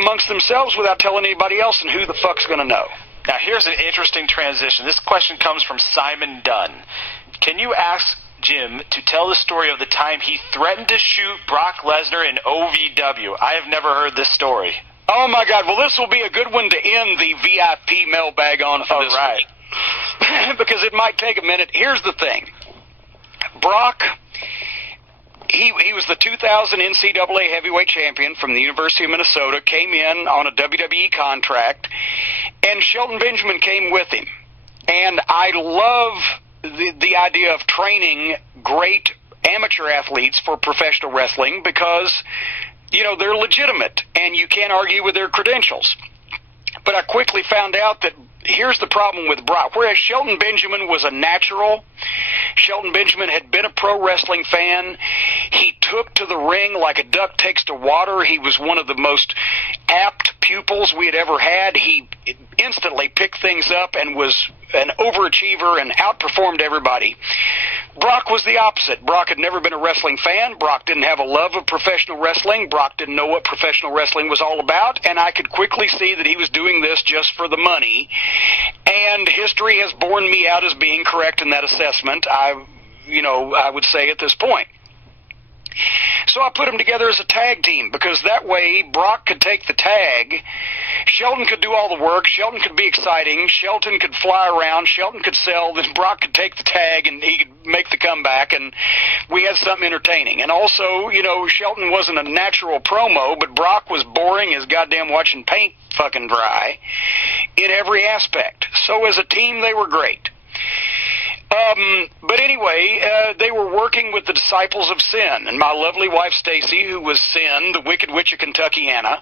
amongst themselves without telling anybody else, and who the fuck's going to know? Now, here's an interesting transition. This question comes from Simon Dunn. Can you ask Jim to tell the story of the time he threatened to shoot Brock Lesnar in OVW? I have never heard this story. Oh, my God. Well, this will be a good one to end the VIP mailbag on for this right. because it might take a minute. Here's the thing. Brock, he was the 2000 NCAA heavyweight champion from the University of Minnesota, came in on a WWE contract, and Shelton Benjamin came with him. And I love the idea of training great amateur athletes for professional wrestling because, you know, they're legitimate and you can't argue with their credentials. But I quickly found out that here's the problem with Brock. Whereas Shelton Benjamin was a natural, Shelton Benjamin had been a pro wrestling fan. He took to the ring like a duck takes to water. He was one of the most apt pupils we had ever had. He instantly picked things up and was an overachiever and outperformed everybody. Brock was the opposite. Brock had never been a wrestling fan. Brock didn't have a love of professional wrestling. Brock didn't know what professional wrestling was all about, and I could quickly see that he was doing this just for the money. And history has borne me out as being correct in that assessment, I would say at this point. So I put them together as a tag team because that way Brock could take the tag, Shelton could do all the work, Shelton could be exciting, Shelton could fly around, Shelton could sell, then Brock could take the tag and he could make the comeback, and we had something entertaining. And also, you know, Shelton wasn't a natural promo, but Brock was boring as goddamn watching paint fucking dry in every aspect. So as a team, they were great. But anyway, they were working with the Disciples of Sin, and my lovely wife Stacy, who was Sin, the Wicked Witch of Kentuckiana,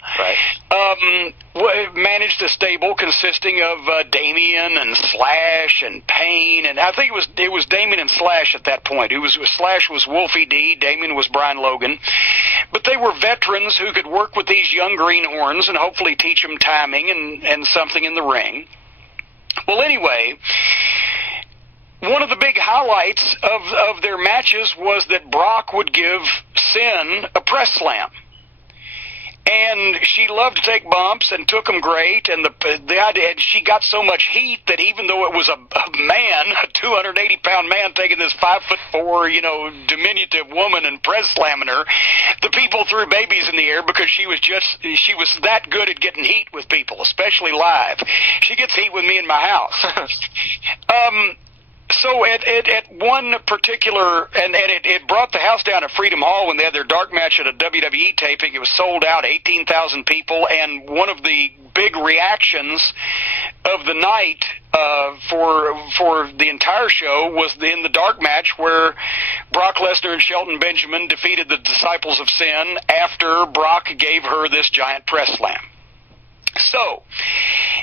managed a stable consisting of Damien and Slash and Payne, and I think it was Damien and Slash at that point. Slash was Wolfie D, Damien was Brian Logan, but they were veterans who could work with these young greenhorns and hopefully teach them timing and something in the ring. Well, anyway, one of the big highlights of their matches was that Brock would give Sin a press slam. And she loved to take bumps and took them great, and the idea, she got so much heat that even though it was a man, a 280-pound man taking this 5'4", diminutive woman and press slamming her, the people threw babies in the air because she was that good at getting heat with people, especially live. She gets heat with me in my house. So at one particular, and it brought the house down at Freedom Hall when they had their dark match at a WWE taping. It was sold out, 18,000 people, and one of the big reactions of the night for the entire show was in the dark match where Brock Lesnar and Shelton Benjamin defeated the Disciples of Sin after Brock gave her this giant press slam. So,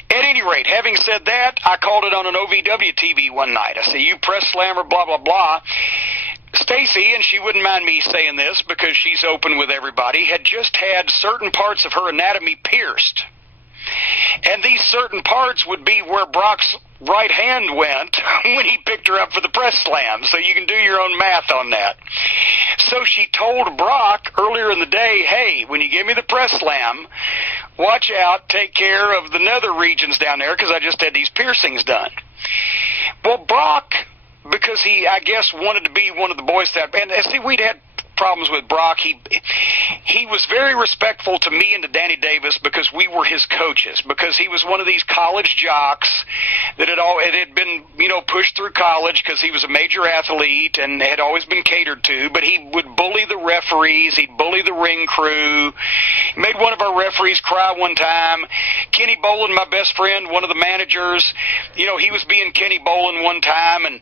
at any rate, having said that, I called it on an OVW TV one night. I said, you press slammer, blah, blah, blah. Stacy, and she wouldn't mind me saying this because she's open with everybody, had just had certain parts of her anatomy pierced. And these certain parts would be where Brock's right hand went when he picked her up for the press slam. So you can do your own math on that. So she told Brock earlier in the day, hey, when you give me the press slam, watch out, take care of the nether regions down there because I just had these piercings done. Well, Brock, because he, I guess, wanted to be one of the boys that, and see, we'd had problems with Brock. He was very respectful to me and to Danny Davis because we were his coaches, because he was one of these college jocks that had been, pushed through college because he was a major athlete and had always been catered to, but he would bully the referees, he'd bully the ring crew. He made one of our referees cry one time. Kenny Bolin, my best friend, one of the managers, he was being Kenny Bolin one time and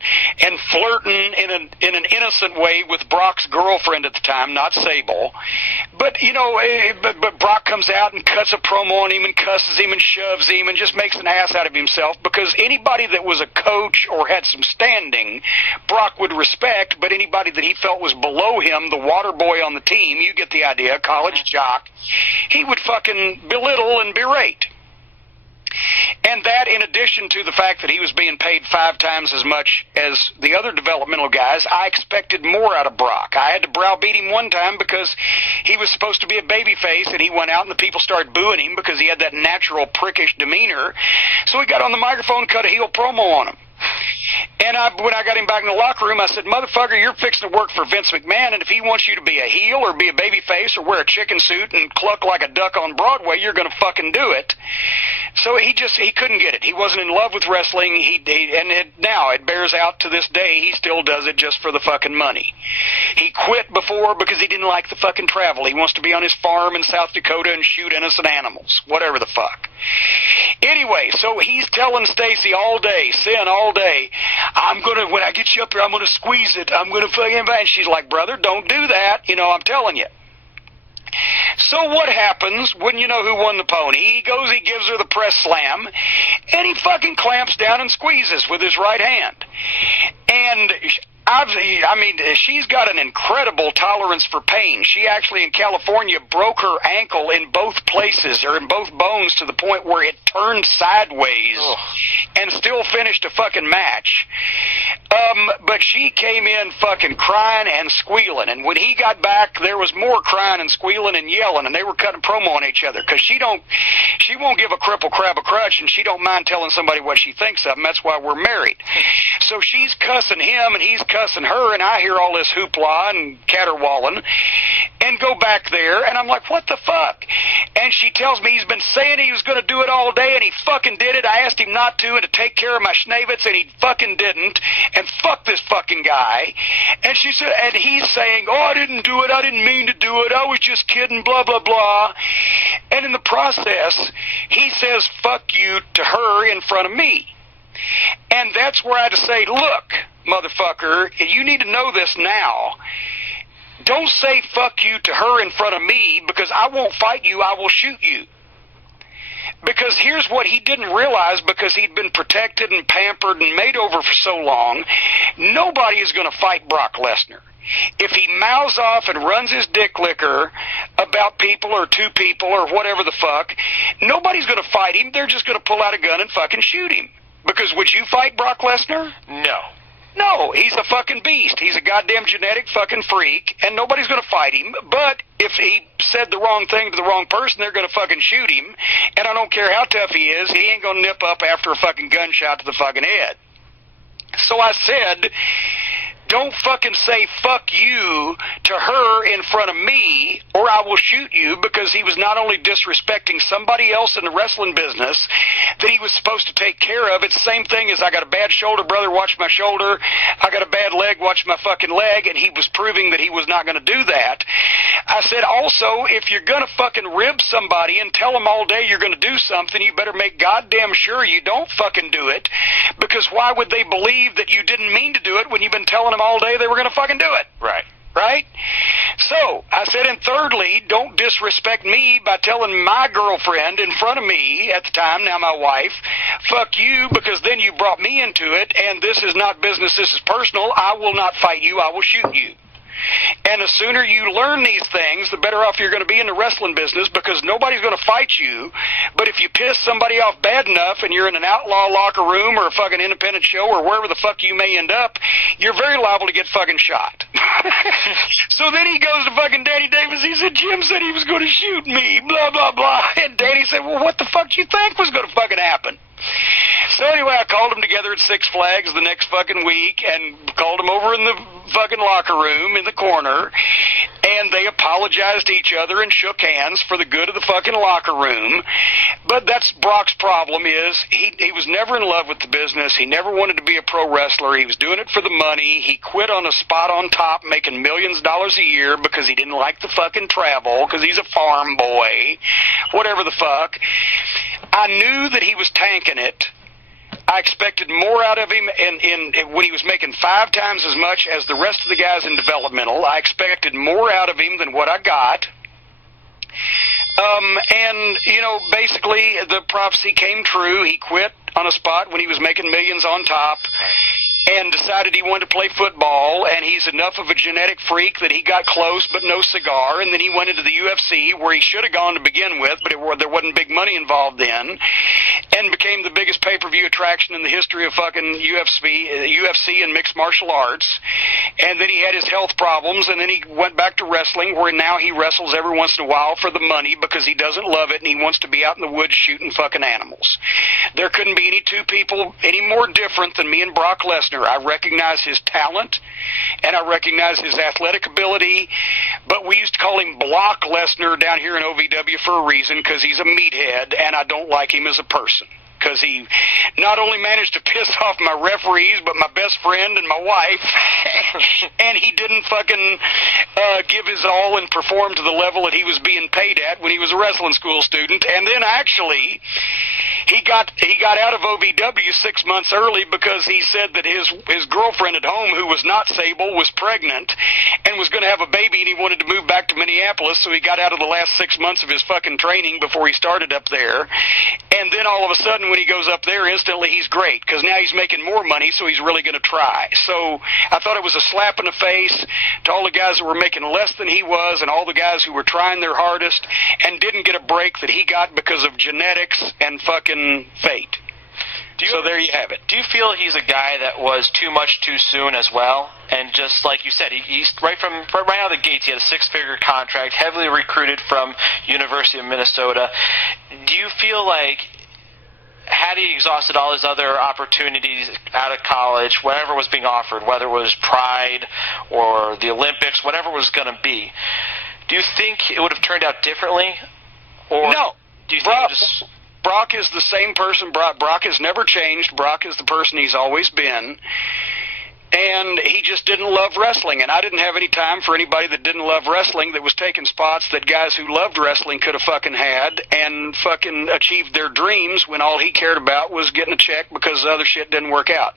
flirting in an innocent way with Brock's girlfriend at the time, not Sable. But, but Brock comes out and cuts a promo on him and cusses him and shoves him and just makes an ass out of himself, because anybody that was a coach or had some standing, Brock would respect, but anybody that he felt was below him, the water boy on the team, you get the idea, college jock, he would fucking belittle and berate. And that, in addition to the fact that he was being paid 5 times as much as the other developmental guys, I expected more out of Brock. I had to browbeat him one time because he was supposed to be a babyface, and he went out and the people started booing him because he had that natural prickish demeanor. So he got on the microphone and cut a heel promo on him. And when I got him back in the locker room, I said, motherfucker, you're fixing to work for Vince McMahon, and if he wants you to be a heel or be a baby face or wear a chicken suit and cluck like a duck on Broadway, you're going to fucking do it. So he couldn't get it. He wasn't in love with wrestling. Now it bears out to this day. He still does it just for the fucking money. He quit before because he didn't like the fucking travel. He wants to be on his farm in South Dakota and shoot innocent animals. Whatever the fuck. Anyway, so he's telling Stacy all day, Sin all day, when I get you up here, I'm gonna squeeze it. I'm gonna fucking, and she's like, brother, don't do that. I'm telling you. So what happens when you know who won the pony? He gives her the press slam, and he fucking clamps down and squeezes with his right hand. And she's got an incredible tolerance for pain. She actually, in California, broke her ankle in both places, or in both bones, to the point where it turned sideways and still finished a fucking match. But she came in fucking crying and squealing, and when he got back, there was more crying and squealing and yelling, and they were cutting promo on each other, because she won't give a cripple crab a crutch, and she don't mind telling somebody what she thinks of him. That's why we're married. So she's cussing him, and he's cussing her, and I hear all this hoopla and caterwauling, and go back there, and I'm like, what the fuck? And she tells me he's been saying he was going to do it all day, and he fucking did it. I asked him not to, and to take care of my schnavitz, and he fucking didn't, and fuck this fucking guy. And she said, and he's saying, I didn't do it, I didn't mean to do it, I was just kidding, blah, blah, blah. And in the process, he says, fuck you to her in front of me. And that's where I had to say, look, motherfucker, you need to know this now. Don't say fuck you to her in front of me, because I won't fight you, I will shoot you. Because here's what he didn't realize, because he'd been protected and pampered and made over for so long, nobody is going to fight Brock Lesnar. If he mouths off and runs his dick liquor about people or two people or whatever the fuck, nobody's going to fight him. They're just going to pull out a gun and fucking shoot him. Because would you fight Brock Lesnar? No. No, he's a fucking beast. He's a goddamn genetic fucking freak, and nobody's going to fight him. But if he said the wrong thing to the wrong person, they're going to fucking shoot him. And I don't care how tough he is, he ain't going to nip up after a fucking gunshot to the fucking head. So I said, don't fucking say fuck you to her in front of me, or I will shoot you, because he was not only disrespecting somebody else in the wrestling business that he was supposed to take care of. It's the same thing as I got a bad shoulder, brother, watch my shoulder. I got a bad leg, watch my fucking leg, and he was proving that he was not going to do that. I said, also, if you're going to fucking rib somebody and tell them all day you're going to do something, you better make goddamn sure you don't fucking do it, because why would they believe that you didn't mean to do it when you've been telling them all day they were going to fucking do it? Right. Right? So, I said, and thirdly, don't disrespect me by telling my girlfriend in front of me at the time, now my wife, fuck you, because then you brought me into it, and this is not business, this is personal. I will not fight you, I will shoot you. And the sooner you learn these things, the better off you're going to be in the wrestling business, because nobody's going to fight you. But if you piss somebody off bad enough and you're in an outlaw locker room or a fucking independent show or wherever the fuck you may end up, you're very liable to get fucking shot. So then he goes to fucking Danny Davis. He said, Jim said he was going to shoot me, blah, blah, blah. And Danny said, well, what the fuck do you think was going to fucking happen? So anyway, I called them together at Six Flags the next fucking week and called them over in the fucking locker room in the corner, and they apologized to each other and shook hands for the good of the fucking locker room. But that's Brock's problem, is he was never in love with the business. He never wanted to be a pro wrestler. He was doing it for the money. He quit on a spot on top making millions of dollars a year because he didn't like the fucking travel, because he's a farm boy, whatever the fuck. I knew that he was tanking it. I expected more out of him when he was making 5 times as much as the rest of the guys in developmental. I expected more out of him than what I got. And, basically the prophecy came true. He quit on a spot when he was making millions on top. and decided he wanted to play football, and he's enough of a genetic freak that he got close but no cigar, and then he went into the UFC, where he should have gone to begin with, but there wasn't big money involved then, and became the biggest pay-per-view attraction in the history of fucking UFC and mixed martial arts. And then he had his health problems, and then he went back to wrestling, where now he wrestles every once in a while for the money because he doesn't love it, and he wants to be out in the woods shooting fucking animals. There couldn't be any two people any more different than me and Brock Lesnar. I recognize his talent, and I recognize his athletic ability, but we used to call him Block Lesnar down here in OVW for a reason, because he's a meathead, and I don't like him as a person. Because he not only managed to piss off my referees, but my best friend and my wife, and he didn't fucking give his all and perform to the level that he was being paid at when he was a wrestling school student. And then actually, he got out of OVW 6 months early because he said that his girlfriend at home, who was not Sable, was pregnant and was going to have a baby, and he wanted to move back to Minneapolis, so he got out of the last 6 months of his fucking training before he started up there. And then all of a sudden, when he goes up there, instantly he's great, because now he's making more money, so he's really going to try. So I thought it was a slap in the face to all the guys who were making less than he was, and all the guys who were trying their hardest and didn't get a break that he got because of genetics and fucking fate. So there you have it. Do you feel he's a guy that was too much too soon as well? And just like you said, he's right out of the gates, he had a 6-figure contract, heavily recruited from University of Minnesota. Do you feel like, had he exhausted all his other opportunities out of college, whatever was being offered, whether it was Pride or the Olympics, whatever it was going to be, do you think it would have turned out differently? Or no. Do you think Brock is the same person. Brock has never changed. Brock is the person he's always been. And he just didn't love wrestling. And I didn't have any time for anybody that didn't love wrestling, that was taking spots that guys who loved wrestling could have fucking had and fucking achieved their dreams, when all he cared about was getting a check because the other shit didn't work out.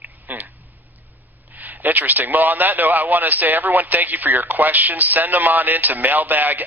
Interesting. Well, on that note, I want to say, everyone, thank you for your questions. Send them on into mailbag@